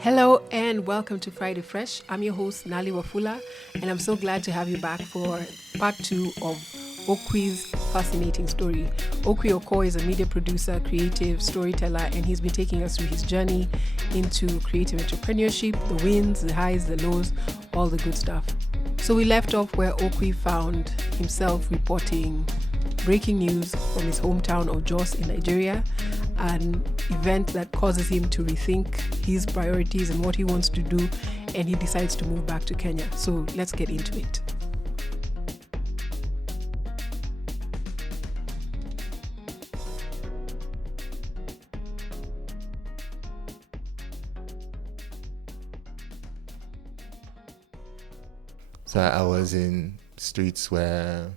Hello and welcome to Friday Fresh. I'm your host, Nali Wafula, and I'm so glad to have you back for part 2 of Okwi's fascinating story. Okwi Okoh is a media producer, creative, storyteller, and he's been taking us through his journey into creative entrepreneurship, the wins, the highs, the lows, all the good stuff. So we left off where Okwi found himself reporting breaking news from his hometown of Jos in Nigeria, an event that causes him to rethink his priorities and what he wants to do, and he decides to move back to Kenya. So let's get into it. So I was in streets where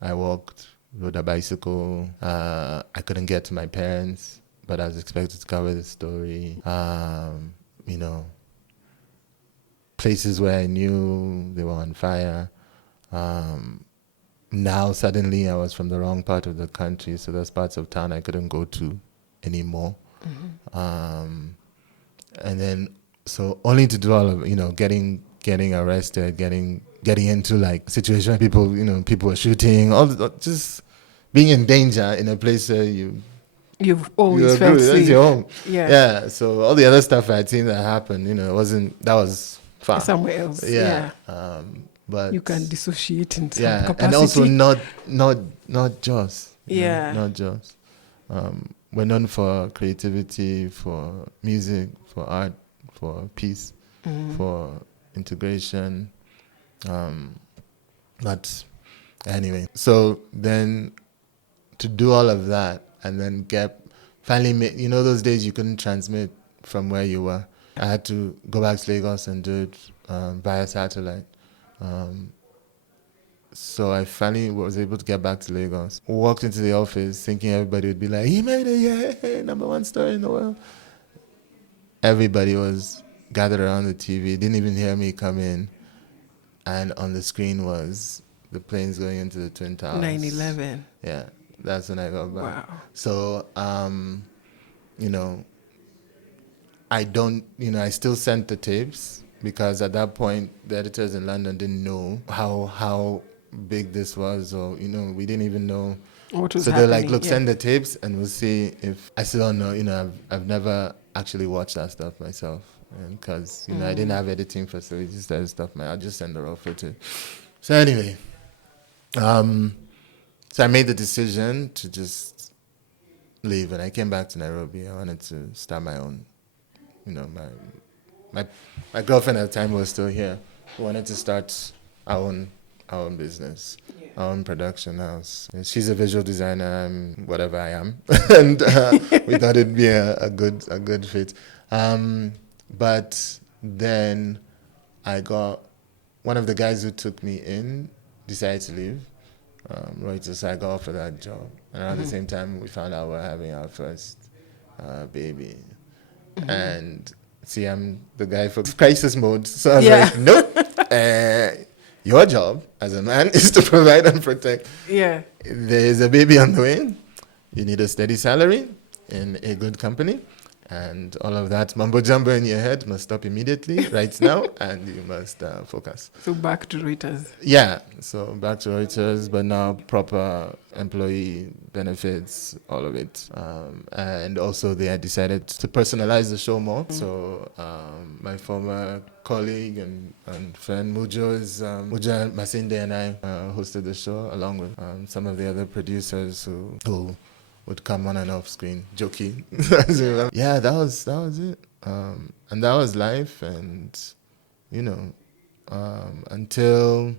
I walked, rode a bicycle. I couldn't get to my parents, but I was expected to cover the story. Places where I knew they were on fire. Now suddenly I was from the wrong part of the country, so there's parts of town I couldn't go to anymore. And then, so only to do all of, getting arrested, getting into like situation where people were shooting, just being in danger in a place where you've always felt safe. That's your home. Yeah. So all the other stuff I'd seen that happen, that was far. Somewhere else. Yeah. But you can dissociate in some capacity. And also not Jos. Yeah. Not Jos. We're known for creativity, for music, for art, for peace, for integration. But anyway, so then to do all of that and then finally those days you couldn't transmit from where you were. I had to go back to Lagos and do it via satellite. So I finally was able to get back to Lagos. Walked into the office thinking everybody would be like, he made it, yeah, number one story in the world. Everybody was gathered around the TV, didn't even hear me come in. And on the screen was the planes going into the Twin Towers. 9/11. Yeah, that's when I got back. Wow. So, I still sent the tapes because at that point, the editors in London didn't know how big this was, or, we didn't even know. What was so happening? They're like, look, send the tapes and we'll see if, I still don't know, I've never actually watched that stuff myself. Because, I didn't have editing facilities, that stuff, I'll just send the raw footage. So anyway, so I made the decision to just leave, and I came back to Nairobi. I wanted to start my own, my girlfriend at the time was still here. We wanted to start our own business, our own production house. And she's a visual designer, I'm whatever I am, and we thought it'd be a good fit. But then I got one of the guys who took me in decided to leave. Reuters, so I got offered that job. And around the same time, we found out we're having our first baby. And see, I'm the guy for crisis mode. So I was like, nope. Your job as a man is to provide and protect. Yeah. There's a baby on the way. You need a steady salary in a good company. And all of that mumbo jumbo in your head must stop immediately, right now, and you must focus. So back to Reuters. Yeah, so back to Reuters, but now proper employee benefits, all of it. And also they had decided to personalize the show more. So my former colleague and friend Mujo Masinde and I hosted the show along with some of the other producers who would come on and off screen, jokey. Yeah, that was it. And that was life. And, until,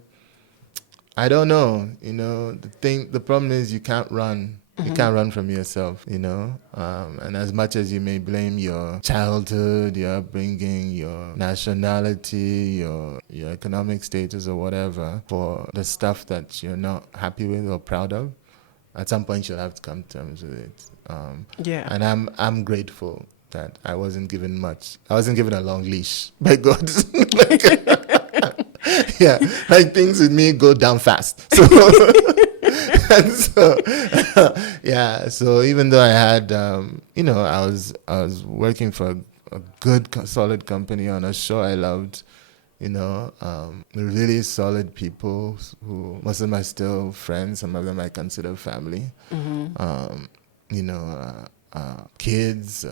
I don't know, the problem is you can't run. You can't run from yourself, and as much as you may blame your childhood, your upbringing, your nationality, your economic status or whatever for the stuff that you're not happy with or proud of, at some point you'll have to come to terms with it. And I'm grateful that I wasn't given much. I wasn't given a long leash by God. Yeah, like things with me go down fast. So, and so yeah. So even though I had, I was working for a good, solid company on a show I loved. Really solid people who most of them are still friends. Some of them I consider family. Kids,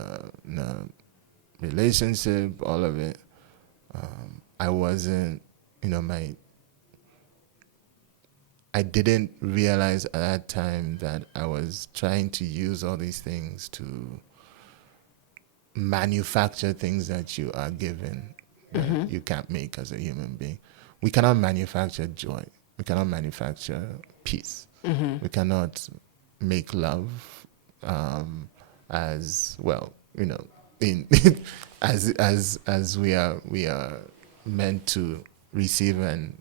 relationship, all of it. I wasn't, I didn't realize at that time that I was trying to use all these things to manufacture things that you are given that you can't make as a human being. We cannot manufacture joy. We cannot manufacture peace. We cannot make love as well, in as we are meant to receive and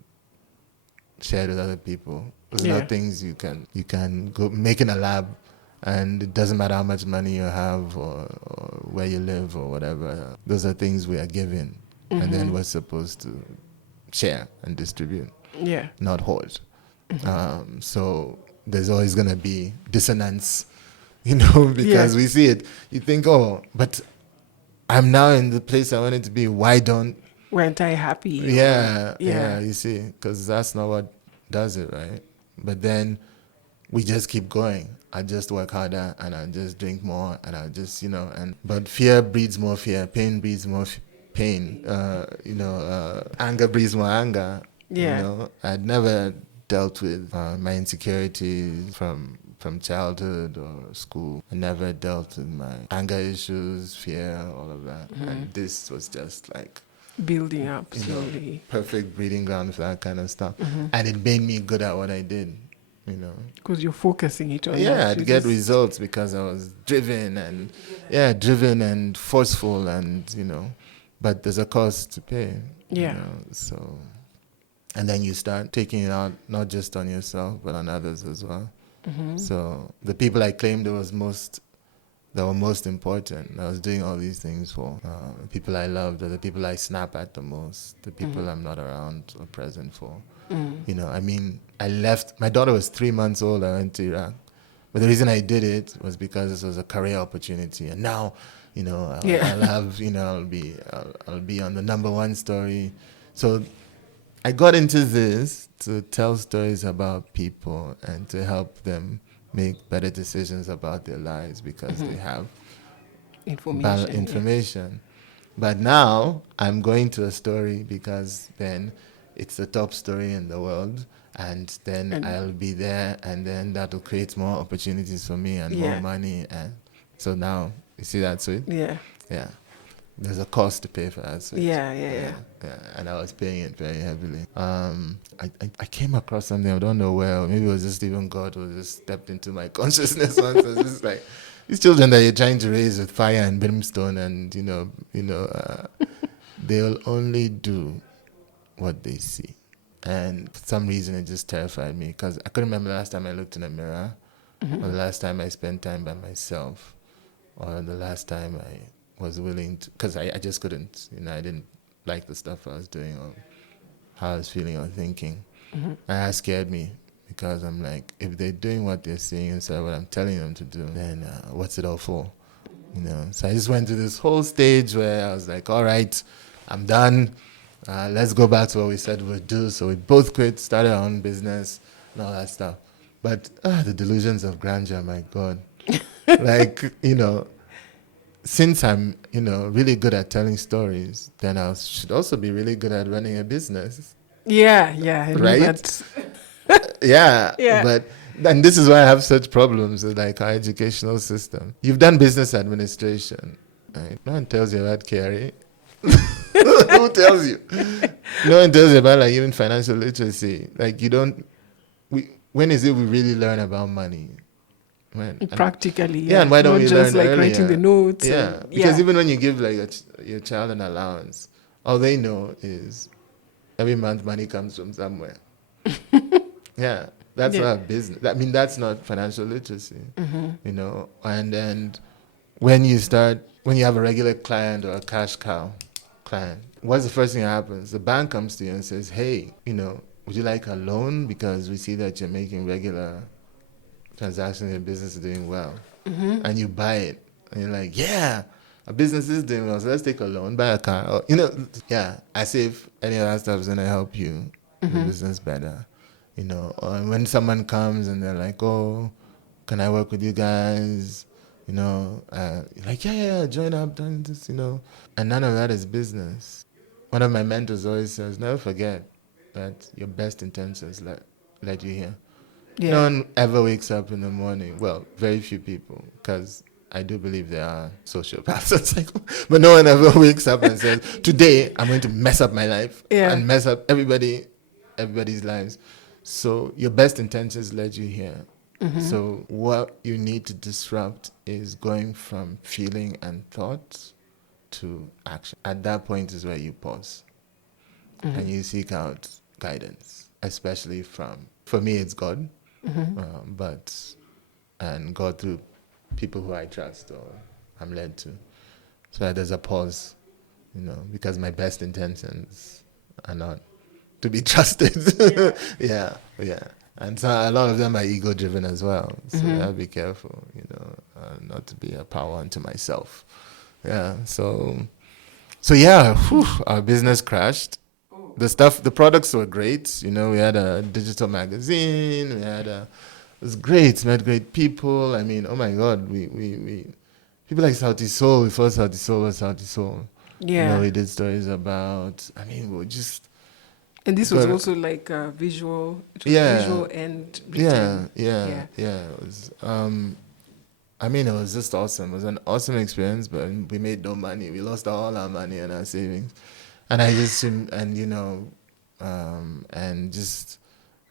share with other people. Those are not things you can go make in a lab, and it doesn't matter how much money you have or where you live or whatever. Those are things we are given, and then we're supposed to share and distribute, not hoard. So there's always going to be dissonance, because we see it. You think, oh, but I'm now in the place I wanted to be. Weren't I happy? Yeah, you see, because that's not what does it, right? But then we just keep going. I just work harder, and I just drink more, and I just, but fear breeds more fear, pain breeds more pain, anger breeds more anger. I'd never dealt with my insecurities from childhood or school. I never dealt with my anger issues, fear, all of that. And this was just like building up slowly. Perfect breeding ground for that kind of stuff. And it made me good at what I did, Because you're focusing it on that. I'd get results because I was driven and forceful and, but there's a cost to pay. So, and then you start taking it out, not just on yourself, but on others as well. So the people I claimed that were most important, I was doing all these things for. The people I loved are the people I snap at the most, the people I'm not around or present for. I left, my daughter was 3 months old, I went to Iraq. But the reason I did it was because this was a career opportunity. And now, I'll have, I'll be on the number one story. So I got into this to tell stories about people and to help them make better decisions about their lives because they have information. But now I'm going to a story because then it's the top story in the world, and then I'll be there, and then that will create more opportunities for me and more money. And so now, you see that switch? Yeah. There's a cost to pay for that switch. Yeah. And I was paying it very heavily. I came across something, I don't know where, maybe it was just even God who just stepped into my consciousness once. It was just like, these children that you're trying to raise with fire and brimstone and, they'll only do what they see. And for some reason, it just terrified me because I couldn't remember the last time I looked in a mirror or the last time I spent time by myself or the last time I was willing to, because I just couldn't, I didn't like the stuff I was doing or how I was feeling or thinking. And that scared me because I'm like, if they're doing what they're saying instead of what I'm telling them to do, then what's it all for? So I just went through this whole stage where I was like, all right, I'm done. Let's go back to what we said we'd do. So we both quit, started our own business and all that stuff. But the delusions of grandeur, my God. Since I'm, really good at telling stories, then I should also be really good at running a business. Yeah. Right? Yeah. But and this is why I have such problems with our educational system. You've done business administration, right? No one tells you about Carrie. Who tells you? No one tells you about even financial literacy. When is it we really learn about money? When? Practically, and why don't we learn just like earlier? writing the notes? Because even when you give your child an allowance, all they know is every month money comes from somewhere. That's not business. That's not financial literacy. And when you have a regular client or a cash cow client, what's the first thing that happens? The bank comes to you and says, hey, would you like a loan? Because we see that you're making regular transactions, your business is doing well. And you buy it. And you're like, yeah, a business is doing well, so let's take a loan, buy a car. Or, you know, yeah, as if any of that stuff is going to help you, the business better. You know, or when someone comes and they're like, oh, can I work with you guys? You know, like, yeah, join up, join this, you know. And none of that is business. One of my mentors always says, never forget that your best intentions led you here. Yeah. No one ever wakes up in the morning. Well, very few people, because I do believe there are sociopaths. But no one ever wakes up and says, today I'm going to mess up my life and mess up everybody's lives. So your best intentions led you here. So what you need to disrupt is going from feeling and thought to action. At that point is where you pause and you seek out guidance, especially for me, it's God, and God through people who I trust or I'm led to. So there's a pause, you know, because my best intentions are not to be trusted. Yeah. And so a lot of them are ego-driven as well. So I have to be careful, you know, not to be a power unto myself. Yeah. So yeah, our business crashed. The products were great. You know, we had a digital magazine. It was great. Met great people. I mean, oh my God, we people like Sauti Soul. Before Sauti Soul was Sauti Soul. Yeah. You know, we did stories about. I mean, we were just. And this was also like visual. It was visual and written. Yeah. It was. I mean, it was just awesome. It was an awesome experience, but we made no money. We lost all our money and our savings. And I just, and you know, and just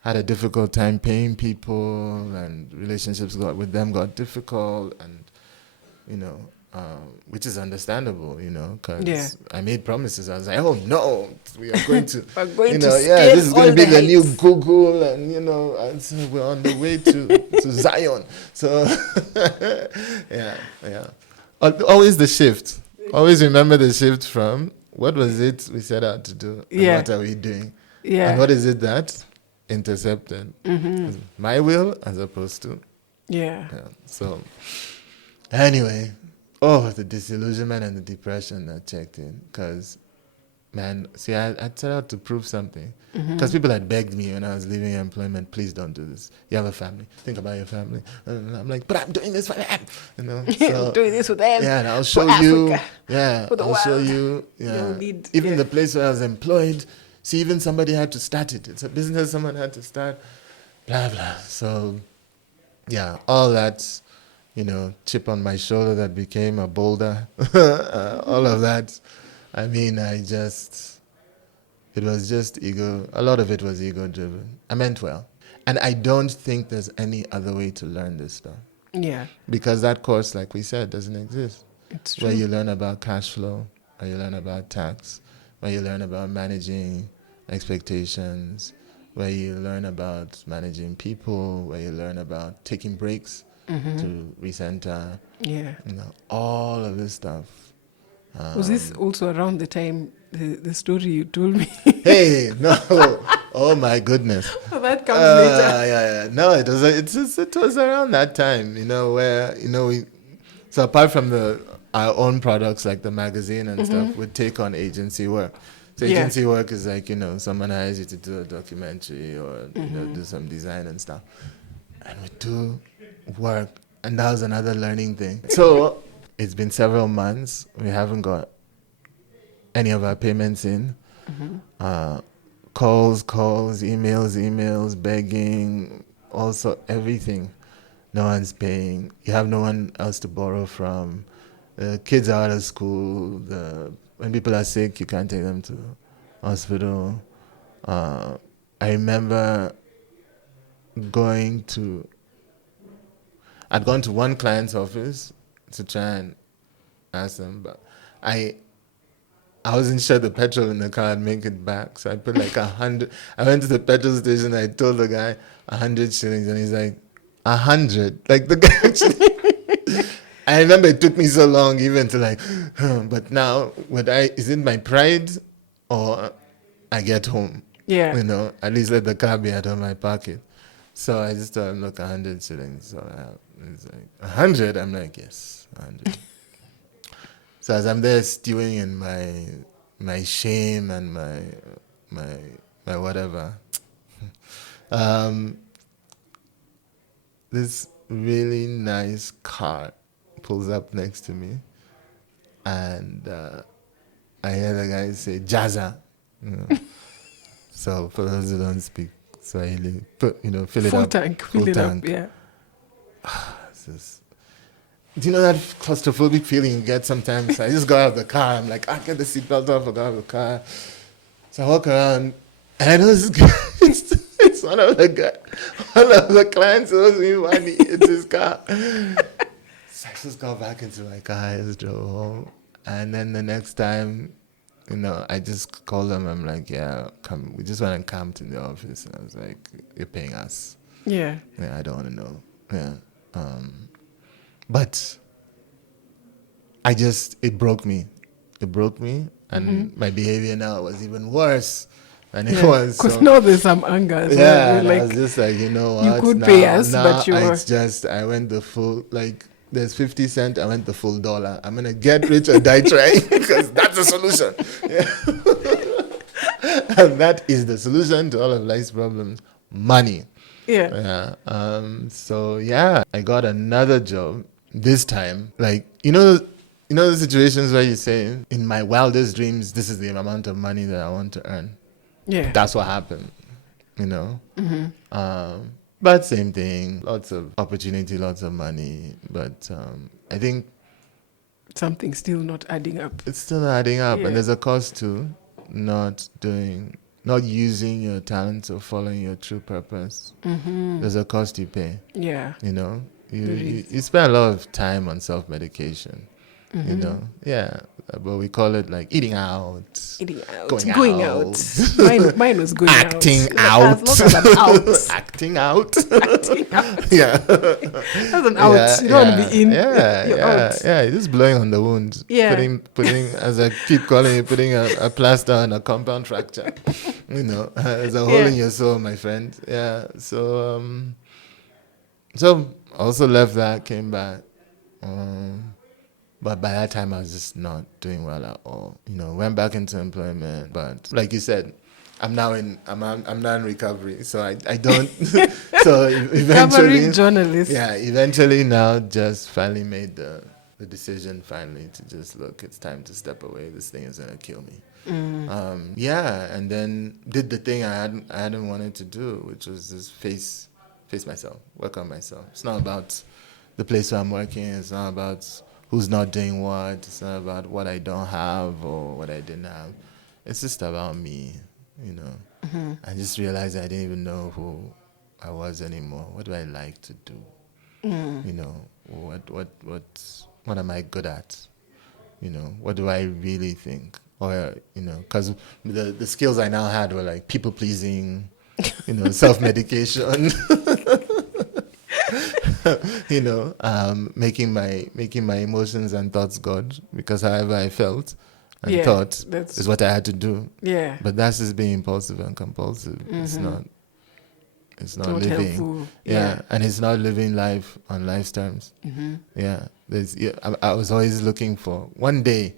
had a difficult time paying people, and relationships with them got difficult, and you know, which is understandable, you know, because I made promises. I was like, oh no, we are going to, we're going you to know, this is going to be the new Google, and you know, and so we're on the way to Zion. So yeah. Always the shift. Always remember the shift from what was it we set out to do, and what are we doing, and what is it that intercepted my will as opposed to so anyway, the disillusionment and the depression that checked in, because man, see, I set out to prove something, because people had begged me when I was leaving employment, please don't do this, you have a family, think about your family, and I'm like, but I'm doing this for them, you know, so, I'm doing this for them, and I'll show you, I'll show you, even the place where I was employed, see, even somebody had to start it, it's a business someone had to start, blah blah. So all that, you know, chip on my shoulder that became a boulder, all of that. I mean, it was just ego. A lot of it was ego-driven. I meant well. And I don't think there's any other way to learn this stuff. Yeah. Because that course, like we said, doesn't exist. It's true. Where you learn about cash flow, where you learn about tax, where you learn about managing expectations, where you learn about managing people, where you learn about taking breaks to recenter. Yeah. You know, all of this stuff. Was this also around the time the story you told me? Hey, no. Oh my goodness. Well, that comes later. Yeah. No, it was around that time, you know, where, you know, so apart from our own products like the magazine and stuff, we'd take on agency work. So agency work is like, you know, someone hires you to do a documentary or you know, do some design and stuff. And we do work, and that was another learning thing. So it's been several months. We haven't got any of our payments in. Calls, emails, begging, also everything. No one's paying. You have no one else to borrow from. The kids are out of school. When people are sick, you can't take them to hospital. I remember I'd gone to one client's office to try and ask them, but I wasn't sure the petrol in the car would make it back, so I put like 100. I went to the petrol station, I told the guy 100 shillings, and he's like, 100? Like the guy actually... I remember it took me so long even to like, but now, is it my pride or I get home? Yeah. You know, at least let the car be out of my pocket. So I just told him, look, 100 shillings. So he's like, 100? I'm like, yes, 100. So as I'm there stewing in my shame and my whatever, um, this really nice car pulls up next to me, and I hear the guy say "Jaza," you know. So for those who don't speak Swahili, fill it Full up, tank, full fill it tank. up, yeah. Do you know that claustrophobic feeling you get sometimes? I just got out of the car. I'm like, I get the seatbelt off. I got out of the car. So I walk around, and I know this guy. It's one of the clients who owes me money. It's his car. So I just got back into my car. I just drove home. And then the next time, I just called them. I'm like, yeah, come. We just want to come to the office. And I was like, you're paying us. Yeah. Yeah, I don't want to know. Yeah. But it broke me. It broke me. And my behavior now was even worse than it was. Because now there's some anger as well. Yeah, You're and like, I was just like, you know what? you could pay us, but I went the full, like, there's 50 cents, I went the full dollar. I'm going to get rich or die trying because that's the solution. Yeah. And that is the solution to all of life's problems. Money. Yeah. So, yeah, I got another job this time. Like, the situations where you say, in my wildest dreams, this is the amount of money that I want to earn. Yeah. That's what happened, But same thing, lots of opportunity, lots of money. But I think something's still not adding up. It's still not adding up. Yeah. And there's a cost to not using your talents or following your true purpose. Mm-hmm. There's a cost you pay. Yeah. You spend a lot of time on self-medication. Mm-hmm. Yeah, but we call it like eating out, going out. Mine was going acting out. out, As long as I'm out. acting out. Acting out. Yeah, that's an out. You don't want to be in. You're out. You're just blowing on the wound. Yeah, putting as I keep calling it, putting a plaster on a compound fracture. There's a hole in your soul, my friend. Yeah, so also left that, came back. But by that time, I was just not doing well at all. Went back into employment. But like you said, I'm now in recovery. So I don't. So eventually, recovering journalist. Yeah, eventually now just finally made the decision finally to just look. It's time to step away. This thing is gonna kill me. And then did the thing I hadn't wanted to do, which was just face myself, work on myself. It's not about the place where I'm working. It's not about who's not doing what. It's not about what I don't have or what I didn't have. It's just about me, I just realized I didn't even know who I was anymore. What do I like to do? What am I good at? What do I really think? Or, because the skills I now had were like people pleasing, self-medication. Making my emotions and thoughts God, because however I felt and thought is what I had to do. Yeah. But that's just being impulsive and compulsive. Mm-hmm. It's not living. Helpful. Yeah. And it's not living life on life's terms. Mm-hmm. Yeah. I was always looking for one day,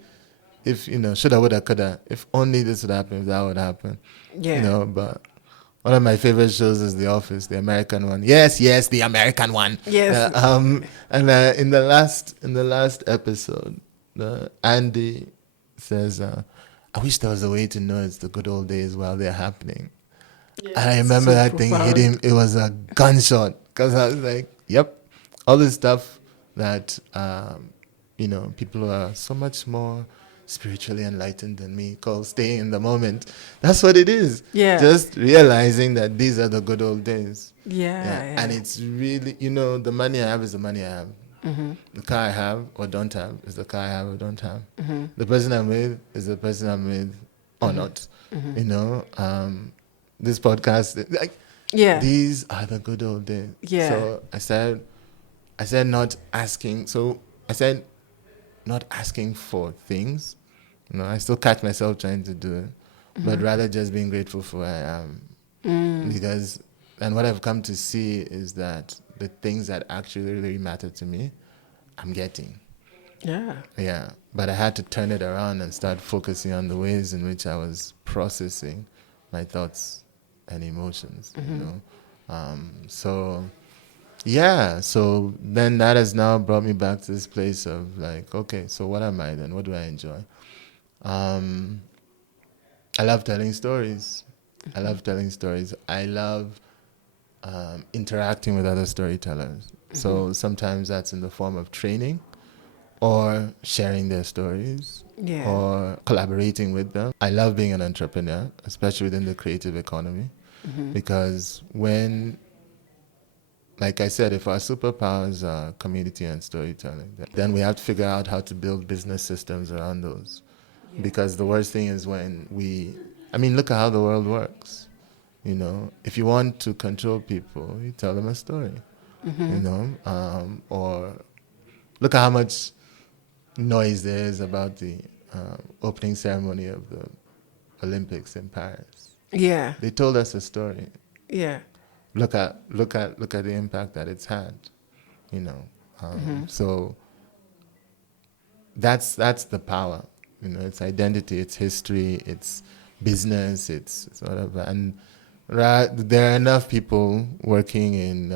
if shoulda, woulda, coulda, if only this would happen, if that would happen. Yeah. But one of my favorite shows is The Office, the American one. Yes, the American one. Yes. And in the last episode, Andy says, "I wish there was a way to know it's the good old days while they're happening." Yeah, and I remember so that profound. thing hit him. It was a gunshot, because I was like, "Yep, all this stuff that people who are so much more spiritually enlightened than me call staying in the moment. That's what it is. Yeah. Just realizing that these are the good old days. Yeah. And it's really, the money I have is the money I have. Mm-hmm. The car I have or don't have is the car I have or don't have. Mm-hmm. The person I'm with is the person I'm with or not. Mm-hmm. This podcast, these are the good old days. Yeah. So I said not asking. So I said not asking for things. I still catch myself trying to do it, but rather just being grateful for where I am. Because, and what I've come to see is that the things that actually really matter to me, I'm getting. Yeah. Yeah. But I had to turn it around and start focusing on the ways in which I was processing my thoughts and emotions, you know. So yeah, so then that has now brought me back to this place of like, okay, so what am I then? What do I enjoy? I love telling stories. I love telling stories. I love interacting with other storytellers. So sometimes that's in the form of training or sharing their stories Yeah. or collaborating with them. I love being an entrepreneur, especially within the creative economy, because when, like I said, if our superpowers are community and storytelling, then we have to figure out how to build business systems around those. Because the worst thing is when look at how the world works. You know, if you want to control people, you tell them a story. You know, or look at how much noise there is about the opening ceremony of the Olympics in Paris. Yeah. They told us a story. Yeah. Look at the impact that it's had. You know, so that's the power. You know, it's identity, it's history, it's business, it's whatever. And there are enough people working in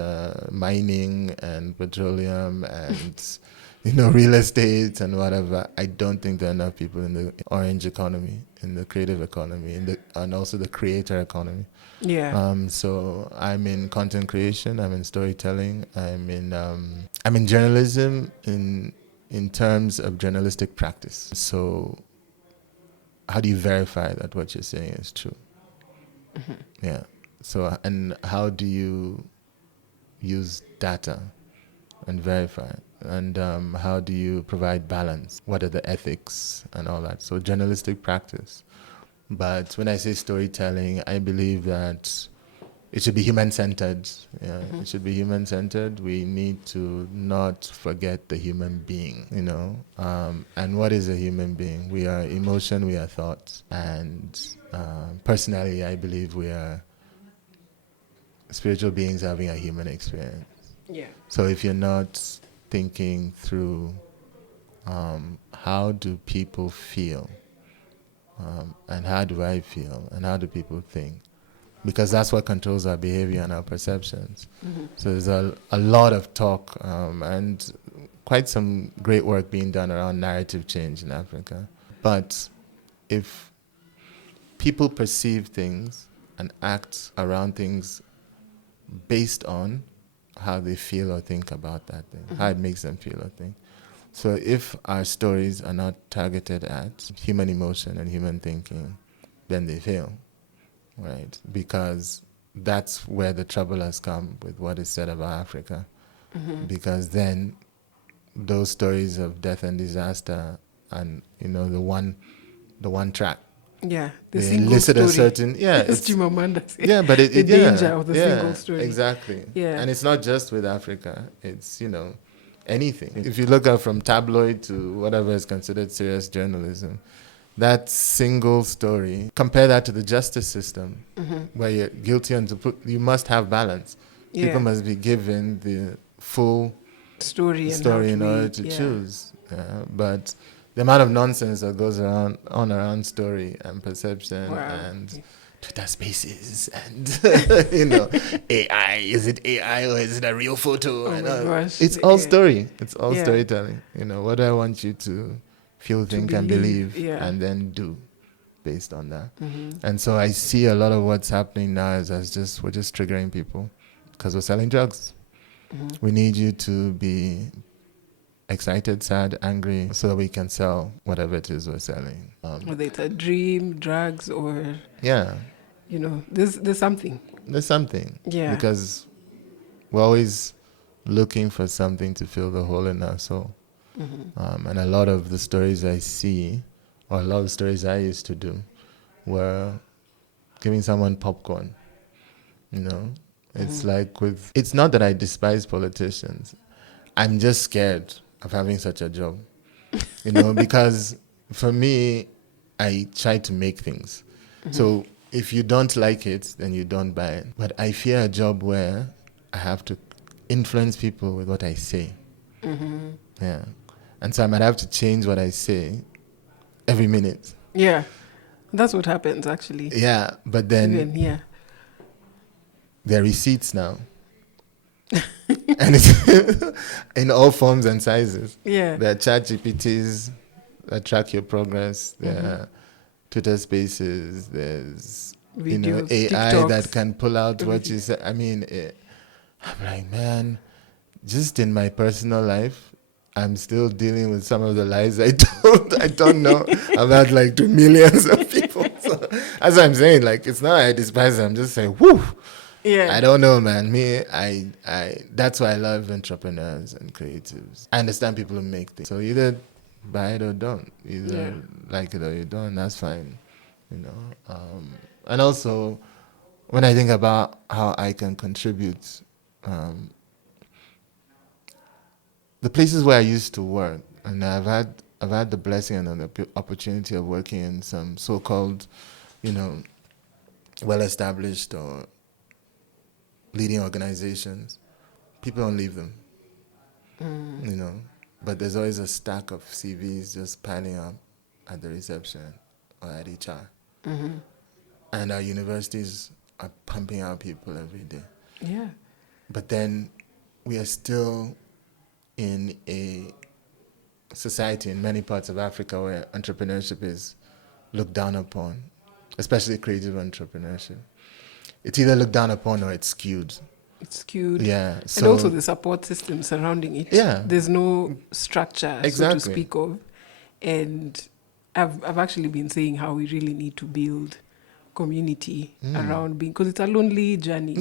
mining and petroleum and real estate and whatever. I don't think there are enough people in the orange economy, in the creative economy, and also the creator economy. Yeah. So I'm in content creation, I'm in storytelling, I'm in journalism in terms of journalistic practice. So how do you verify that what you're saying is true? Yeah. So, and how do you use data and verify? And how do you provide balance? What are the ethics and all that? So, journalistic practice. But when I say storytelling, I believe that it should be human-centered. Yeah, it should be human-centered. We need to not forget the human being, And what is a human being? We are emotion, we are thoughts. And personally, I believe we are spiritual beings having a human experience. Yeah. So if you're not thinking through how do people feel, and how do I feel, and how do people think, because that's what controls our behavior and our perceptions. So there's a lot of talk and quite some great work being done around narrative change in Africa. But if people perceive things and act around things based on how they feel or think about that thing, how it makes them feel or think. So if our stories are not targeted at human emotion and human thinking, then they fail, right? Because that's where the trouble has come with what is said about Africa. Because then those stories of death and disaster and, the one track, Yeah. The they single elicit story. a certain, As Chimamanda said. yeah, but the danger of the single story. Exactly. Yeah. And it's not just with Africa. It's, anything. If you look at from tabloid to whatever is considered serious journalism, that single story, compare that to the justice system, where you're guilty you must have balance. Yeah. People must be given the full story in order to choose. But the amount of nonsense that goes around story and perception and Twitter Spaces and AI, is it AI or is it a real photo? Oh my gosh. It's all story. It's all storytelling. What do I want you to feel, think, and believe, and then do based on that? And so I see a lot of what's happening now is we're just triggering people because we're selling drugs. We need you to be excited, sad, angry, so that we can sell whatever it is we're selling. Whether it's a dream, drugs, or there's something. There's something. Yeah. Because we're always looking for something to fill the hole in our soul. And a lot of the stories I see, or a lot of the stories I used to do, were giving someone popcorn. It's it's not that I despise politicians. I'm just scared of having such a job, because for me, I try to make things. So if you don't like it, then you don't buy it. But I fear a job where I have to influence people with what I say. Yeah. And so I might have to change what I say every minute. Yeah. That's what happens, actually. Yeah, but then Even, yeah. there are receipts now. And it's in all forms and sizes. Yeah. There are chat GPTs that track your progress. There are Twitter spaces. There's Videos, AI TikToks, that can pull out what everything. you say. I mean, I'm like, man, just in my personal life, I'm still dealing with some of the lies I told. I don't know about like to millions of people. So as I'm saying, like, it's not I despise it. I'm just saying, whoo. Yeah. I don't know, man. Me, I. That's why I love entrepreneurs and creatives. I understand people who make things. So either buy it or don't. Either like it or you don't. That's fine, And also, when I think about how I can contribute, the places where I used to work, and I've had the blessing and the opportunity of working in some so-called, well-established or leading organizations. People don't leave them, but there's always a stack of CVs just piling up at the reception or at HR. And our universities are pumping out people every day. Yeah. But then we are still in a society in many parts of Africa where entrepreneurship is looked down upon, especially creative entrepreneurship. It's either looked down upon or it's skewed. It's skewed. Yeah. And also the support system surrounding it. Yeah. There's no structure, Exactly. so to speak of. And I've actually been saying how we really need to build community around being, because it's a lonely journey,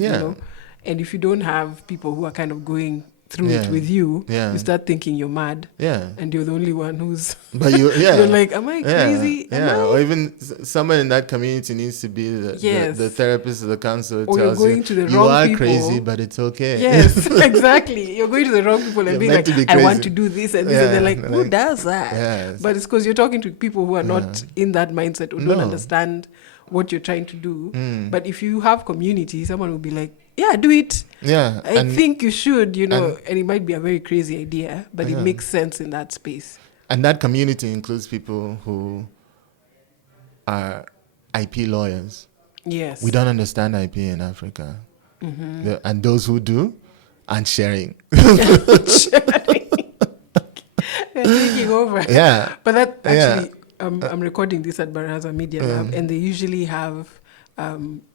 And if you don't have people who are kind of going through it with you, you start thinking you're mad. Yeah. And you're the only one who's... But you're like, am I crazy? Yeah. Or even someone in that community needs to be the therapist or the counselor who tells going to the you wrong are people. Crazy, but it's okay. Yes, exactly. You're going to the wrong people and You're being meant like, to be I want crazy. to do this and this. And they're like, who does that? Yes. But it's because you're talking to people who are not in that mindset or don't understand what you're trying to do. But if you have community, someone will be like, yeah, do it. Yeah. I think you should, and it might be a very crazy idea, but it makes sense in that space. And that community includes people who are IP lawyers. Yes. We don't understand IP in Africa. And those who do aren't sharing. They're taking over. Yeah. But that actually, I'm recording this at Baraza Media Lab, and they usually have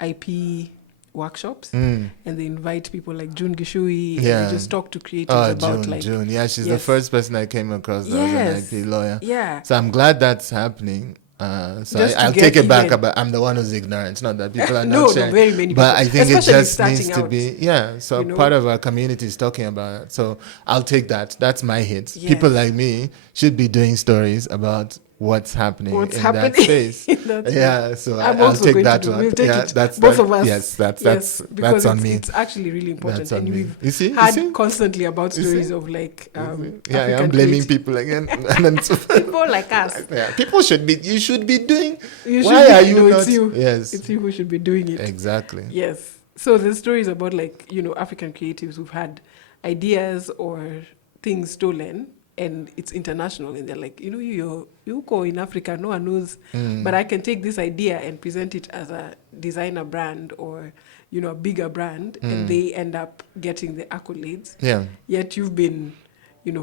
IP workshops, and they invite people like June Gishui, and they just talk to creatives about June. Yeah, she's the first person I came across that was an IP lawyer. Yeah. So I'm glad that's happening. So I'll take it back, but I'm the one who's ignorant. It's not that people are not sharing. very many people. But I think especially it just needs to out, be, so part of our community is talking about it. So I'll take that. That's my hit. Yes. People like me should be doing stories about what's happening in that space. So I'll take that one. We'll take it. That's both of us. Yes, that's on me. It's actually really important. And we've heard constantly about stories of like I'm blaming people again. People like us. Yeah, people should be. You should be doing. Why are you not? It's you. Yes, it's you who should be doing it. Exactly. Yes. So the stories about like African creatives who've had ideas or things stolen, and it's international, and they're like, you go in Africa, no one knows, but I can take this idea and present it as a designer brand or a bigger brand, and they end up getting the accolades. Yeah. Yet you've been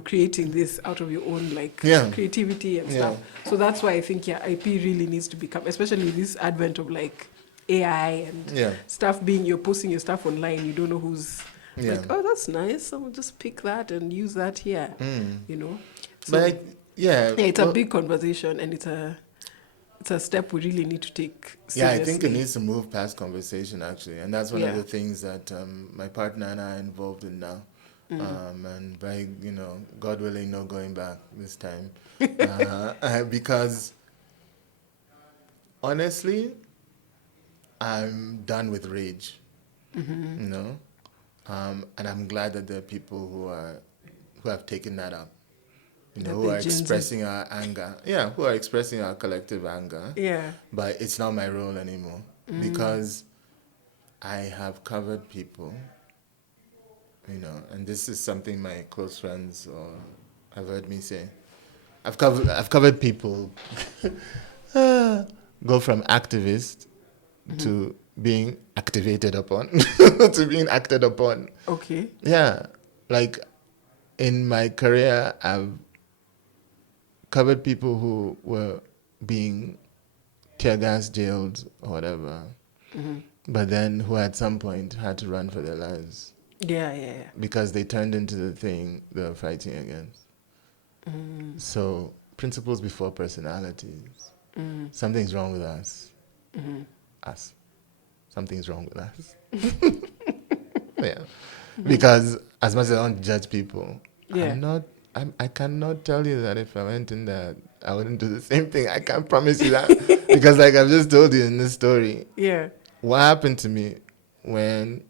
creating this out of your own creativity and stuff. So that's why I think IP really needs to become, especially this advent of like AI and stuff being, you're posting your stuff online, you don't know who's like, oh, that's nice, I'll just pick that and use that here. So, but it's a big conversation, and it's a step we really need to take seriously. I think it needs to move past conversation actually, and that's one of the things that my partner and I are involved in now. And by God willing, no going back this time, because honestly, I'm done with rage, and I'm glad that there are people who have taken that up, who are expressing our anger, who are expressing our collective anger. Yeah. But it's not my role anymore because I have covered people, and this is something my close friends have heard me say. I've covered people go from activist to being activated upon to being acted upon. Okay. Yeah, like in my career, I've covered people who were being tear gas jailed or whatever, but then who at some point had to run for their lives Yeah. because they turned into the thing they were fighting against. So principles before personalities. Something's wrong with us. Us. Something's wrong with us. Yeah. Because as much as I don't judge people, I cannot tell you that if I went in there, I wouldn't do the same thing. I can't promise you that. Because like I've just told you in this story, what happened to me when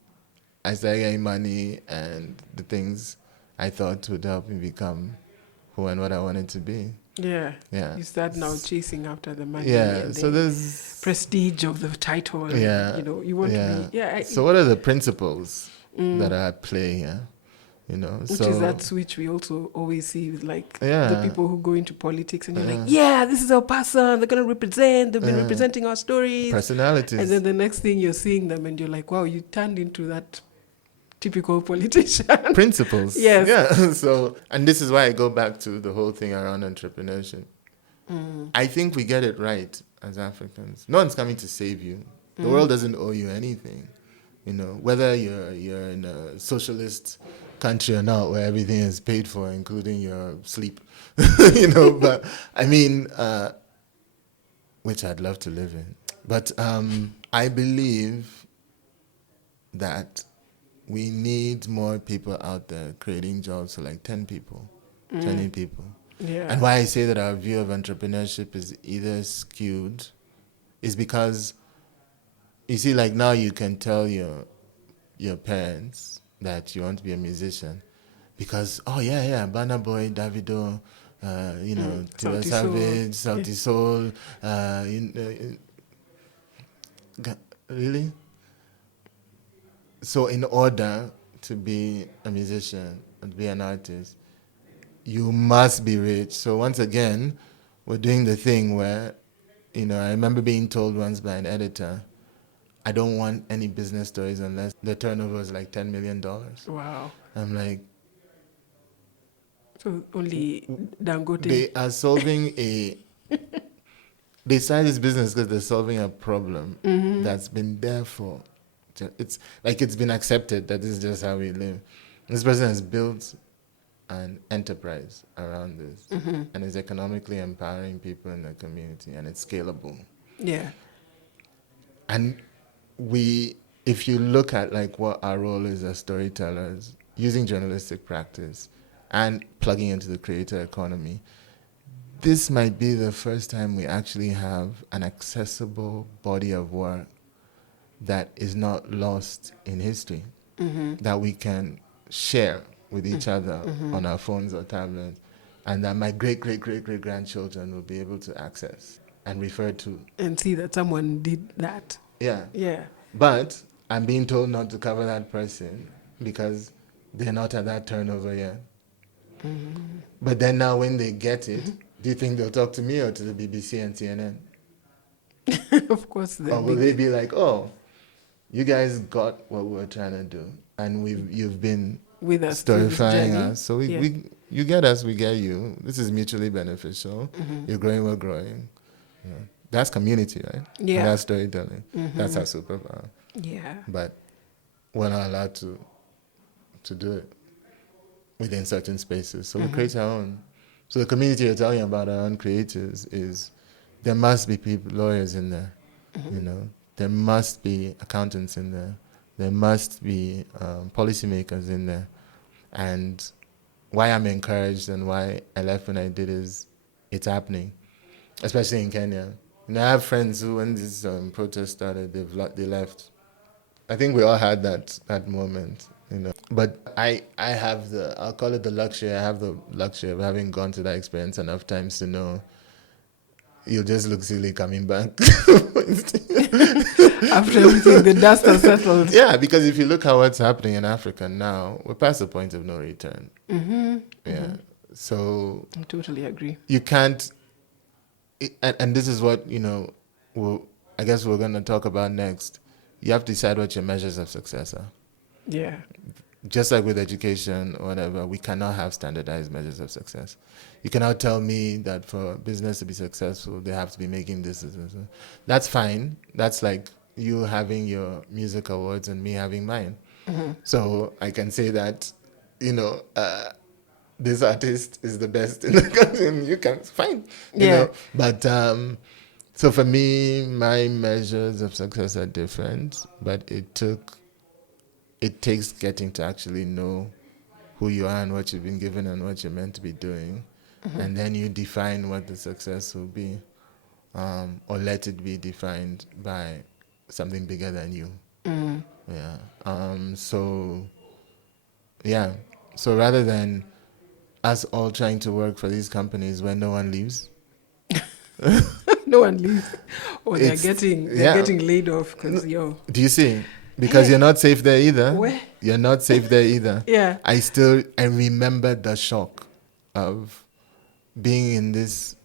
I started getting money and the things I thought would help me become who and what I wanted to be. Yeah. Yeah. You start now chasing after the money. Yeah. And So there's prestige of the title. Yeah. You know, you want to be. Yeah. So what are the principles that are at play here? You know, which is that switch we also always see with like the people who go into politics and you're like, this is our person, they're going to represent, they've been representing our stories. Personalities. And then the next thing you're seeing them and you're like, wow, you turned into that typical politician. Principles. Yes. Yeah. So, and this is why I go back to the whole thing around entrepreneurship. I think we get it right as Africans. No one's coming to save you. The world doesn't owe you anything. You know, whether you're in a socialist country or not, where everything is paid for, including your sleep. You know, but I mean, which I'd love to live in. But I believe that we need more people out there creating jobs for like 10 people, 20 people. Yeah. And why I say that our view of entrepreneurship is either skewed is because, you see, like now you can tell your parents that you want to be a musician because, Burna Boy, Davido, Tiwa Savage, Sauti Soul, really? So in order to be a musician and be an artist, you must be rich. So once again, we're doing the thing where, I remember being told once by an editor, I don't want any business stories unless the turnover is like $10 million. Wow. I'm like... So only Dangote... They are solving they started this business because they're solving a problem that's been there for... It's like it's been accepted that this is just how we live. This person has built an enterprise around this and is economically empowering people in the community, and it's scalable. Yeah. And if you look at like what our role is as storytellers, using journalistic practice and plugging into the creator economy, this might be the first time we actually have an accessible body of work that is not lost in history, that we can share with each other on our phones or tablets, and that my great-great-great-great-grandchildren will be able to access and refer to. And see that someone did that. Yeah. Yeah. But I'm being told not to cover that person because they're not at that turnover yet. But then now when they get it, do you think they'll talk to me or to the BBC and CNN? Of course they will. Or will they be like, oh, you guys got what we were trying to do, and you've been with us, storifying us. So you get us, we get you. This is mutually beneficial. You're growing, we're growing. Yeah. That's community, right? Yeah. And that's storytelling. That's our superpower. Yeah. But we're not allowed to do it within certain spaces. So we create our own. So the community you're talking about, our own creators, is there must be people, lawyers in there, There must be accountants in there. There must be policymakers in there. And why I'm encouraged and why I left when I did is it's happening, especially in Kenya. I have friends who, when this protest started, they left. I think we all had that moment, But I have I'll call it the luxury. I have the luxury of having gone to that experience enough times to know you'll just look silly coming back. After everything, the dust has settled. Yeah, because if you look at what's happening in Africa now, we're past the point of no return. Yeah. So I totally agree. you can't, and this is what, I guess we're going to talk about next. You have to decide what your measures of success are. Yeah. Just like with education or whatever, we cannot have standardized measures of success. You cannot tell me that for business to be successful, they have to be making this. That's fine. That's like you having your music awards and me having mine. Mm-hmm. So I can say that, this artist is the best in the country, and you can, fine. But so for me, my measures of success are different, but it takes getting to actually know who you are and what you've been given and what you're meant to be doing. Mm-hmm. And then you define what the success will be, or let it be defined by something bigger than you. Mm-hmm. Yeah. So rather than us all trying to work for these companies where no one leaves. No one leaves. Or they're It's- getting laid off because, Do you see? Because you're not safe there either. Where? You're not safe there either. Yeah. I remember the shock of being in this,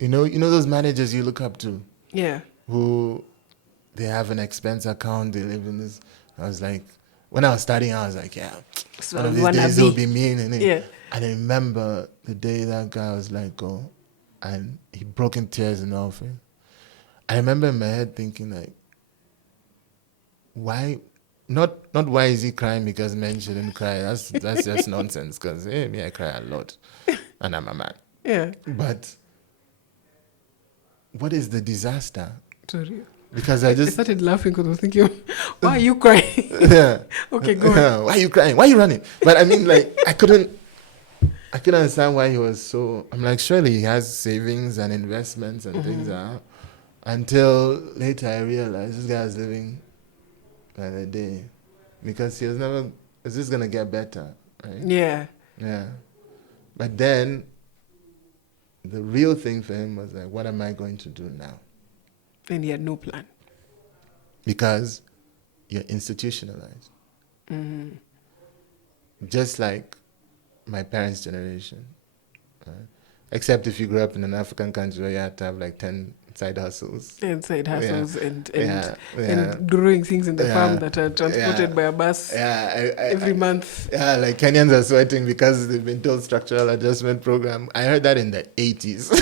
those managers you look up to Yeah. who they have an expense account, they live in this. I was like, when I was studying, I was like, yeah, So one of you these wanna days be- it'll be me. Yeah. And I remember the day that guy was like, go, and he broke in tears in the office. I remember in my head thinking like, why? Not why is he crying because men shouldn't cry. That's just nonsense. Because me, I cry a lot, and I'm a man. Yeah. But what is the disaster? Sorry. Because I just started laughing because I was thinking, why are you crying? yeah. Okay, go on. Why are you crying? Why are you running? But I mean, like, I couldn't understand why he was so. I'm like, surely he has savings and investments and things until later I realized this guy is living by the day, because he was never. Is this gonna get better? Right? Yeah. Yeah. But then the real thing for him was like, what am I going to do now? And he had no plan. Because you're institutionalized. Mm-hmm. Just like my parents' generation. Except if you grew up in an African country where you had to have like 10 side hustles. And side hustles and Yeah. growing things in the farm that are transported by a bus every month. Yeah, like Kenyans are sweating because they've been told structural adjustment program. I heard that in the 80s.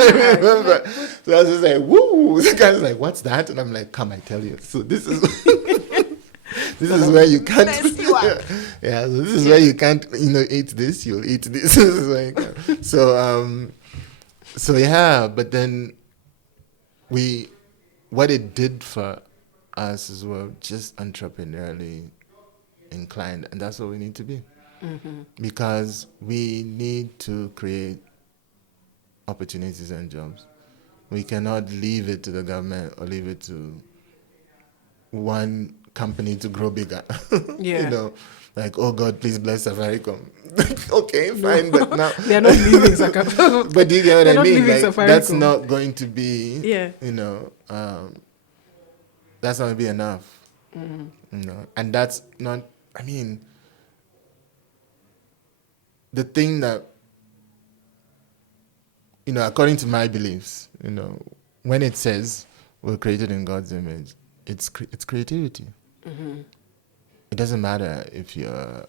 I remember. So I was just like, woo! The guy's like, what's that? And I'm like, come, I tell you. So this is this is where you can't. Yeah, so this is where you can't, eat this, you'll eat this. So yeah, but then what it did for us is we're just entrepreneurially inclined, and that's what we need to be. Mm-hmm. Because we need to create opportunities and jobs. We cannot leave it to the government or leave it to one company to grow bigger. Yeah. Like, oh God, please bless Safaricom. Okay, fine, but now They're not leaving Safaricom. But do you get what I mean? Like, Safaricom. that's not going to be, Yeah. that's not going to be enough. Mm-hmm. And that's not, the thing that, according to my beliefs, when it says we're created in God's image, it's creativity. Mm-hmm. It doesn't matter if you're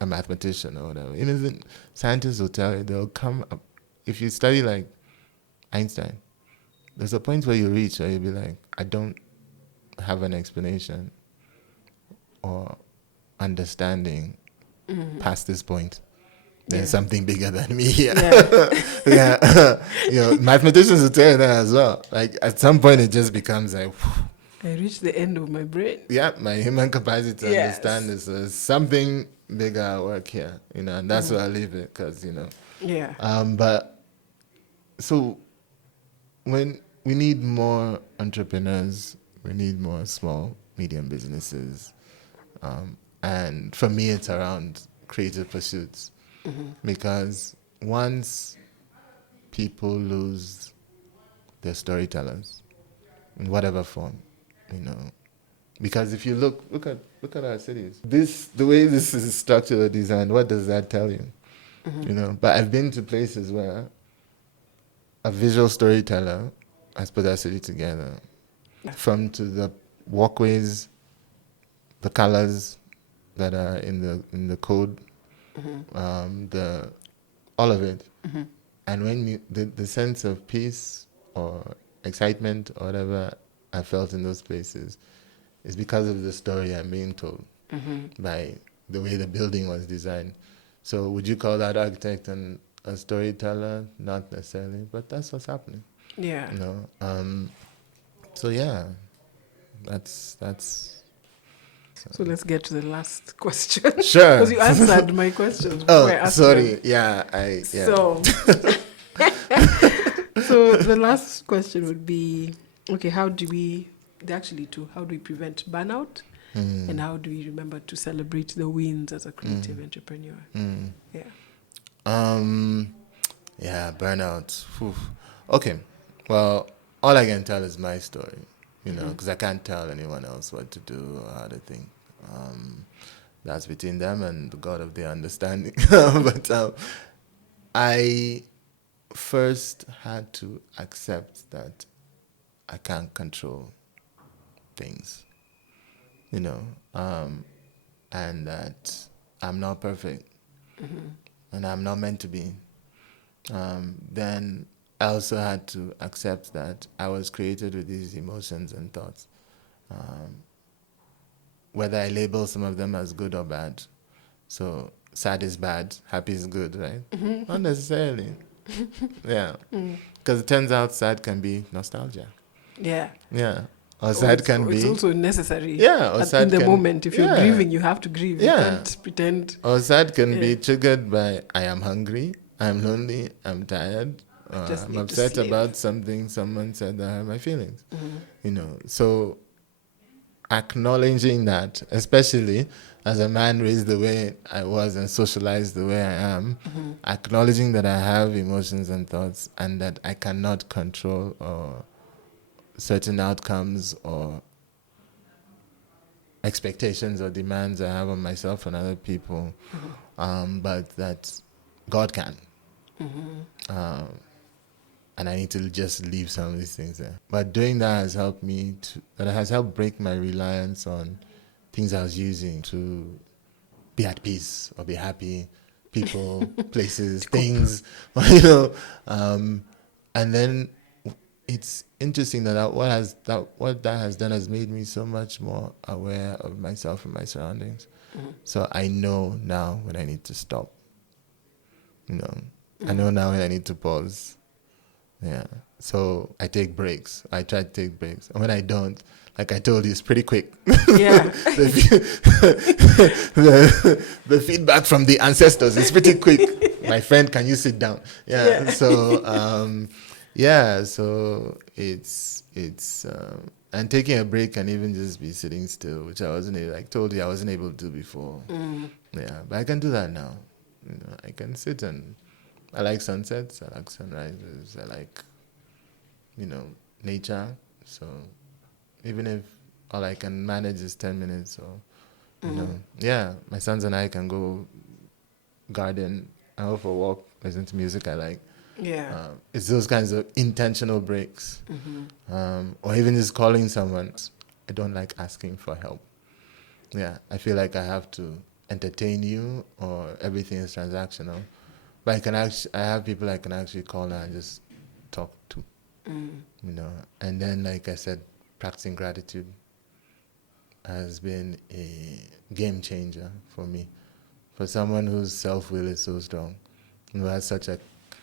a mathematician or whatever. Even scientists will tell you, they'll come up. If you study like Einstein, there's a point where you reach where you'll be like, I don't have an explanation or understanding past this point. There's something bigger than me here. Yeah. Mathematicians will tell you that as well. Like, at some point, it just becomes like, I reached the end of my brain. yeah, my human capacity to understand is something bigger at work here, and that's where I leave it, because, Yeah. But, so, when we need more entrepreneurs, we need more small, medium businesses, and for me, it's around creative pursuits, because once people lose their storytellers, in whatever form, because if you look at our cities, the way this is structured or designed, what does that tell you? you know. But I've been to places where a visual storyteller has put that city together, from to the walkways, the colors that are in the code, the all of it. And when the sense of peace or excitement or whatever I felt in those places is because of the story I'm being told by the way the building was designed. So would you call that architect a storyteller? Not necessarily, but that's what's happening. Yeah. You know. So yeah, that's. So let's get to the last question. Sure. Because you answered my questions before I asked sorry. them. Yeah. So, so the last question would be, okay, how do we prevent burnout? And how do we remember to celebrate the wins as a creative entrepreneur? Yeah. Yeah, burnout. Whew. Okay. Well, all I can tell is my story, you know, because I can't tell anyone else what to do or how to think. That's between them and the God of their understanding. But I first had to accept that I can't control things, you know, and that I'm not perfect and I'm not meant to be. Then I also had to accept that I was created with these emotions and thoughts. Whether I label some of them as good or bad. So sad is bad, happy is good, right? Not necessarily. Yeah. Because it turns out sad can be nostalgia. Yeah. Yeah. Or sad can It's be. also necessary. Yeah. Or sad in the can, moment. If you're yeah. grieving, you have to grieve. You Yeah. can't pretend. Or sad can be triggered by I am hungry, I'm lonely, I'm tired, or Just I'm need to upset sleep. about something someone said that hurt my feelings. You know, so acknowledging that, especially as a man raised the way I was and socialized the way I am, acknowledging that I have emotions and thoughts and that I cannot control or certain outcomes or expectations or demands I have on myself and other people, but that God can. And I need to just leave some of these things there. But doing that has helped has helped break my reliance on things I was using to be at peace or be happy, people, places, things, you know. And then it's interesting that what that has done has made me so much more aware of myself and my surroundings. So I know now when I need to stop. You know, I know now when I need to pause. Yeah. So I take breaks. I try to take breaks. And when I don't, like I told you, it's pretty quick. Yeah. the feedback from the ancestors is pretty quick. My friend, can you sit down? Yeah. So, so it's and taking a break can even just be sitting still, which I told you I wasn't able to do before. Yeah. But I can do that now. You know, I can sit and I like sunsets, I like sunrises, I like, you know, nature. So even if all I can manage is 10 minutes or, you know, yeah, my sons and I can go garden, I go for a walk, listen to music I like. Yeah. It's those kinds of intentional breaks. Or even just calling someone. I don't like asking for help. Yeah, I feel like I have to entertain you or everything is transactional. But I have people I can actually call now and just talk to, you know. And then, like I said, practicing gratitude has been a game changer for me. For someone whose self-will is so strong, who has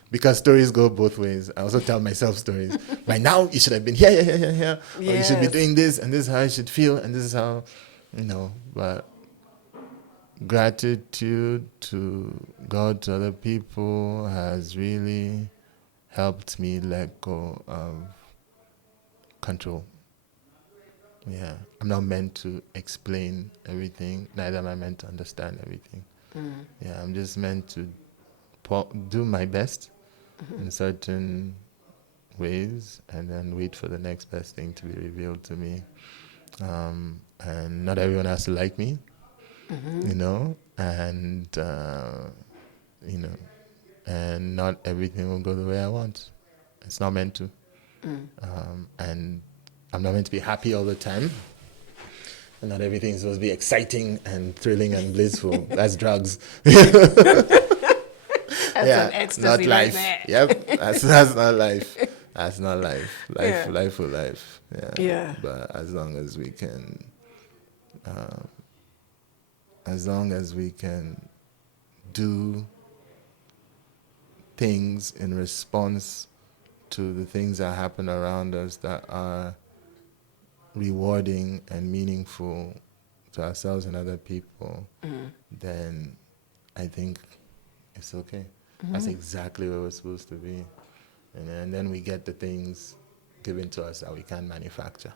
because stories go both ways. I also tell myself stories. By now, you should have been here. Or you should be doing this, and this is how you should feel, and this is how, you know. But gratitude to God, to other people, has really helped me let go of control. Yeah, I'm not meant to explain everything, neither am I meant to understand everything. Yeah, I'm just meant to do my best in certain ways and then wait for the next best thing to be revealed to me. And not everyone has to like me, you know, and, you know, and not everything will go the way I want. It's not meant to. And I'm not meant to be happy all the time. And not everything is supposed to be exciting and thrilling and blissful. That's drugs. That's an ecstasy not right life. there. Yep, that's not life. That's not life. Yeah. Life for life. Yeah. But as long as we can do things in response to the things that happen around us that are rewarding and meaningful to ourselves and other people, then I think it's okay. That's exactly where we're supposed to be. And then we get the things given to us that we can't manufacture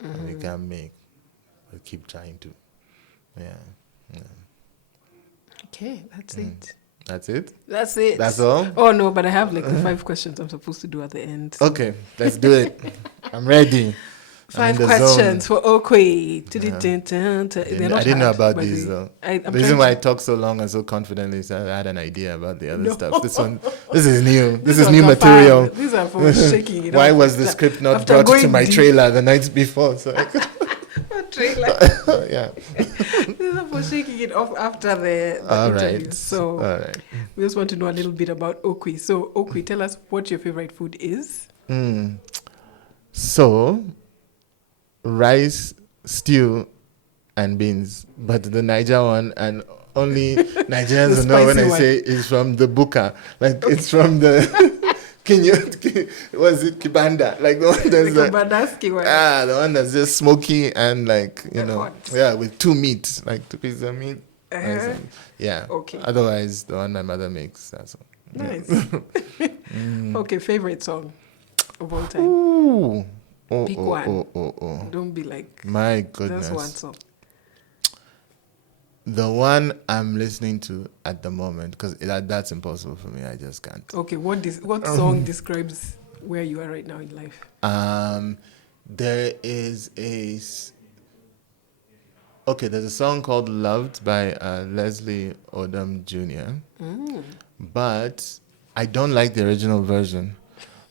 and we can't make, but keep trying to. Yeah. Okay, that's it. That's it? That's it. That's all? Oh, no, but I have like the 5 questions I'm supposed to do at the end. So. Okay, let's do it. I'm ready. 5 questions for Okwi. I didn't know about these though. The reason why I talk so long and so confidently is I had an idea about the other stuff. This is new. This is new material. These are for shaking it Why off. was the script not after brought to going my deep. trailer the night before? So Trailer. yeah. These are for shaking it off after the All interview. right. So All right. we just want to know a little bit about Okwi. So Okwi, tell us what your favorite food is. So, rice, stew, and beans. But the Niger one, and only Nigerians The will know when spicy I one. say it's from the buka. Like, it's from the... was it kibanda? Like the one that's The Kabadaski one. the one that's just smoky and like, Hot. with 2 meats, like 2 pieces of meat. Uh-huh. Yeah. Okay. Otherwise, the one my mother makes, that's all. Nice. Okay, favorite song of all time. Ooh. Pick one. Oh. Don't be like, My goodness. that's one song. The one I'm listening to at the moment, because that's impossible for me. I just can't. Okay, what song describes where you are right now in life? There is there's a song called "Loved" by Leslie Odom Jr. But I don't like the original version.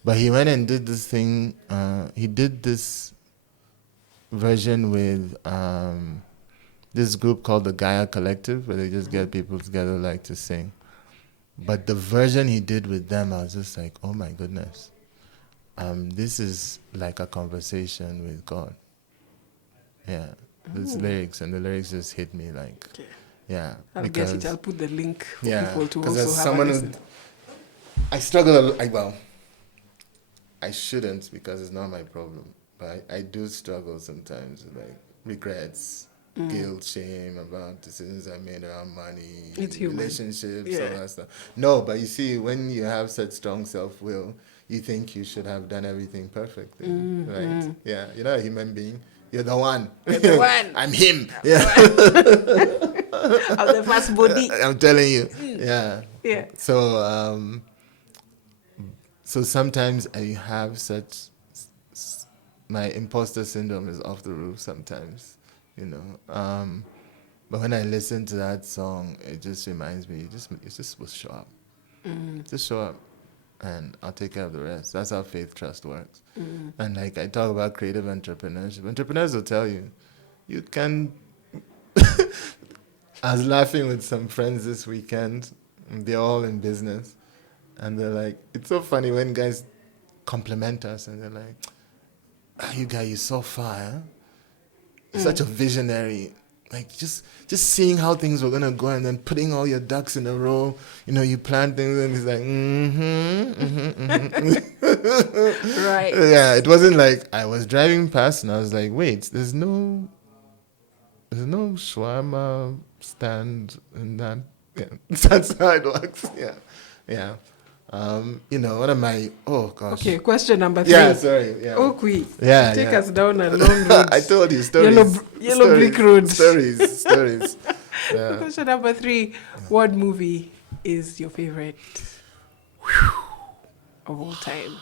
But he went and did this thing. He did this version with this group called the Gaia Collective, where they just get people together like to sing. But the version he did with them, I was just like, oh my goodness. This is like a conversation with God. Yeah. There's lyrics, and the lyrics just hit me like, Okay. yeah. I'll get it. I'll put the link for people to because also as have someone a who, listen. I struggle, I shouldn't because it's not my problem. But I do struggle sometimes with like regrets, guilt, shame about decisions I made around money, It's human. relationships, Yeah. all that stuff. No, but you see, when you have such strong self-will, you think you should have done everything perfectly, right? Yeah, you're not a human being. You're the one. You're the one. I'm him. Yeah. Of the first body. I'm telling you. Yeah. Yeah. So sometimes I have my imposter syndrome is off the roof sometimes, But when I listen to that song, it just reminds me, it's just supposed to show up. Just show up, and I'll take care of the rest. That's how faith trust works. And like I talk about creative entrepreneurship. Entrepreneurs will tell you, you can... I was laughing with some friends this weekend. And they're all in business. And they're like, it's so funny when guys compliment us and they're like, you guys, you're so far, huh? You're such a visionary. Like just seeing how things were gonna go and then putting all your ducks in a row. You plan things and it's like, Right. Yeah, it wasn't like I was driving past and I was like, wait, there's no shawarma stand in that. Yeah, that's how it works. Yeah. One of my, oh gosh. Okay, question number 3. Yeah, sorry. Yeah. Okwi, Yeah, take yeah. us down a long road. I told you stories. Yellow brick road. Stories. Yeah. Question number 3. What movie is your favorite of all time?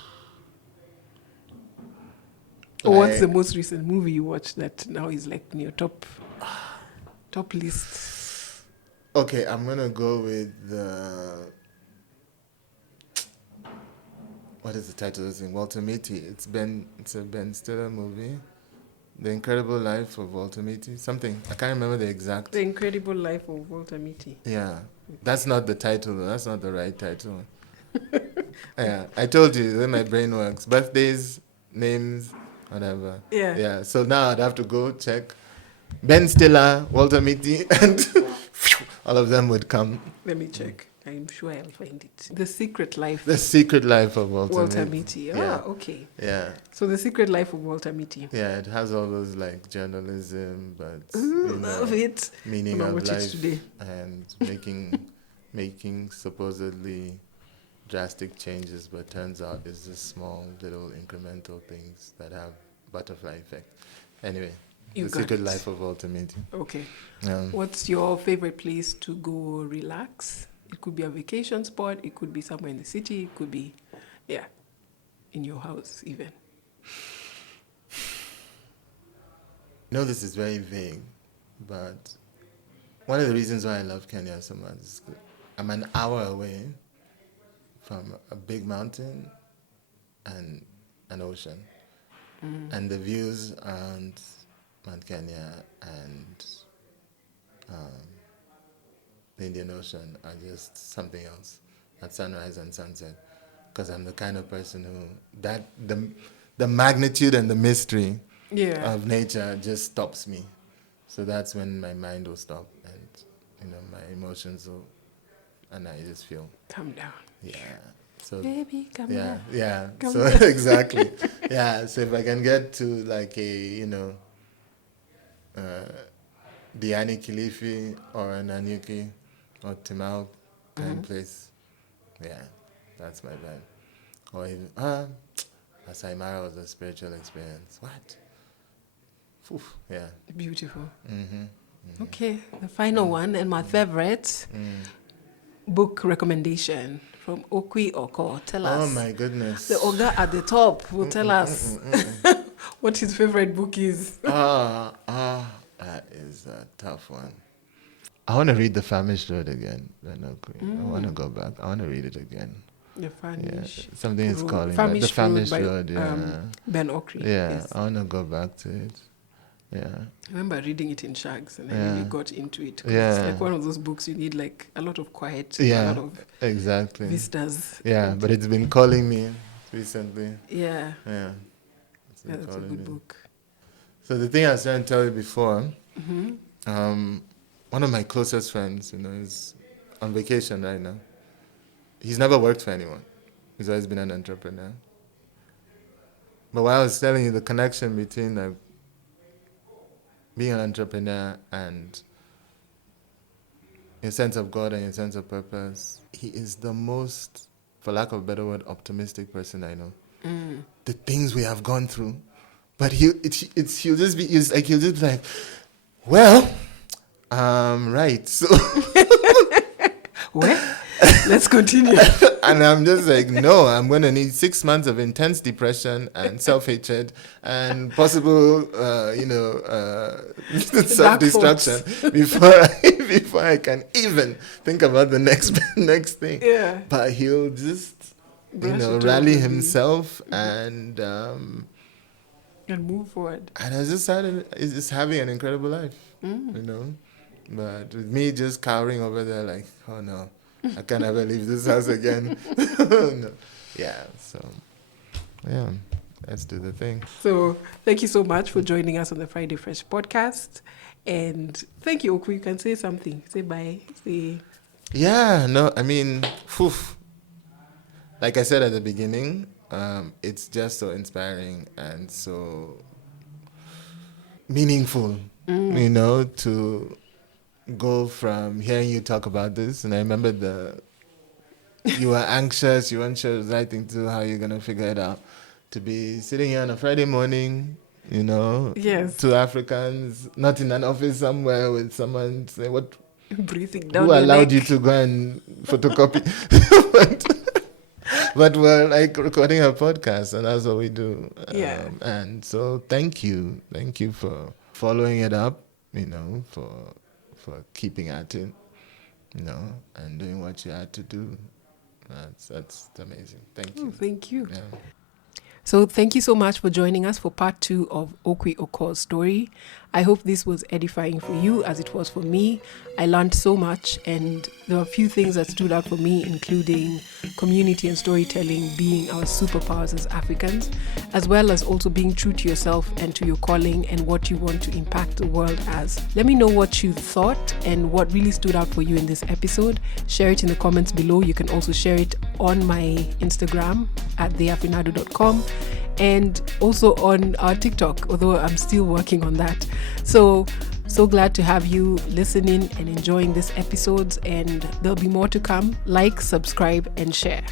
Or what's the most recent movie you watched that now is like in your top list? Okay, I'm gonna go with the what is the title of this thing? Walter Mitty. It's a Ben Stiller movie. The Incredible Life of Walter Mitty. Something. I can't remember the exact. The Incredible Life of Walter Mitty. Yeah. That's not the title, though. That's not the right title. Yeah. I told you, the way my brain works. Birthdays, names, whatever. Yeah. Yeah. So now I'd have to go check Ben Stiller, Walter Mitty, and all of them would come. Let me check. I'm sure I'll find it. The Secret Life. The Secret Life of Walter Mitty. Yeah. Okay. Yeah. So The Secret Life of Walter Mitty. Yeah, it has all those like journalism, but Love it. meaning I'm of watch it life today. and making supposedly drastic changes, but turns out it's just small little incremental things that have butterfly effect. Anyway, You The got Secret it. Life of Walter Mitty. Okay. Um, What's your favorite place to go relax? It could be a vacation spot. It could be somewhere in the city. It could be, in your house even. this is very vague, but one of the reasons why I love Kenya so much is I'm an hour away from a big mountain and an ocean. And the views around Mount Kenya and the Indian Ocean are just something else at sunrise and sunset. Because I'm the kind of person who, the magnitude and the mystery of nature just stops me. So that's when my mind will stop and, my emotions will, and I just feel. Calm down. Yeah. So Baby, come down. Yeah. Come So down. exactly. Yeah. So if I can get to like a, Diani Kilifi or an Anyuki or Timau kind of place, yeah, that's my vibe. Or even Masai Mara was a spiritual experience. What? Oof, yeah. Beautiful. Mm-hmm. Okay, the final one and my favorite book recommendation from Okwi Okoh. Tell us. Oh my goodness. The Oga at the top will tell us what his favorite book is. That is a tough one. I want to read The Famished Road again. I want to go back. I want to read it again. The Famished Yeah, something is Road. calling that. Famished The Famished Road by, Road, yeah. Ben Okri. Yeah, Yes. I want to go back to it. Yeah. I remember reading it in Shags and I Yeah. really got into it. 'Cause Yeah. It's like one of those books you need like a lot of quiet, a Yeah, lot of exactly. vistas. Yeah, but it's been calling me recently. Yeah, Yeah. It's been that's a calling good me. book. So the thing I was trying to tell you before, one of my closest friends, is on vacation right now. He's never worked for anyone. He's always been an entrepreneur. But while I was telling you the connection between like being an entrepreneur and your sense of God and your sense of purpose, he is the most, for lack of a better word, optimistic person I know. The things we have gone through, but he'll just be like, well, right, so. Well, let's continue. And I'm just like, no, I'm going to need 6 months of intense depression and self-hatred and possible, self-destruction before I can even think about the next thing. Yeah. But he'll just, Brush it rally over. himself and move forward. I just is just having an incredible life, But with me just cowering over there like, oh no, I can't ever leave this house again. No. Yeah, so, yeah, let's do the thing. So thank you so much for joining us on the Friday Fresh podcast. And thank you, Okwi. You can say something. Say bye. Say... Yeah, no, I mean, like I said at the beginning, it's just so inspiring and so meaningful, to go from hearing you talk about this. And I remember you were anxious, you weren't sure the right thing to do, how you're going to figure it out. To be sitting here on a Friday morning, Yes. two Africans, not in an office somewhere with someone say, what? Breathing down Who your allowed neck. you to go and photocopy? but we're like recording a podcast, and that's what we do. Yeah. And so thank you for following it up, for keeping at it, and doing what you had to do, That's amazing. Thank you. Thank you. Yeah. So thank you so much for joining us for part 2 of Okwi Okoh's story. I hope this was edifying for you as it was for me. I learned so much, and there were a few things that stood out for me, including community and storytelling being our superpowers as Africans, as well as also being true to yourself and to your calling and what you want to impact the world as. Let me know what you thought and what really stood out for you in this episode. Share it in the comments below. You can also share it on my Instagram at theafinado.com. and also on our TikTok, although I'm still working on that. So glad to have you listening and enjoying this episodes, and there'll be more to come. Like, subscribe, and share.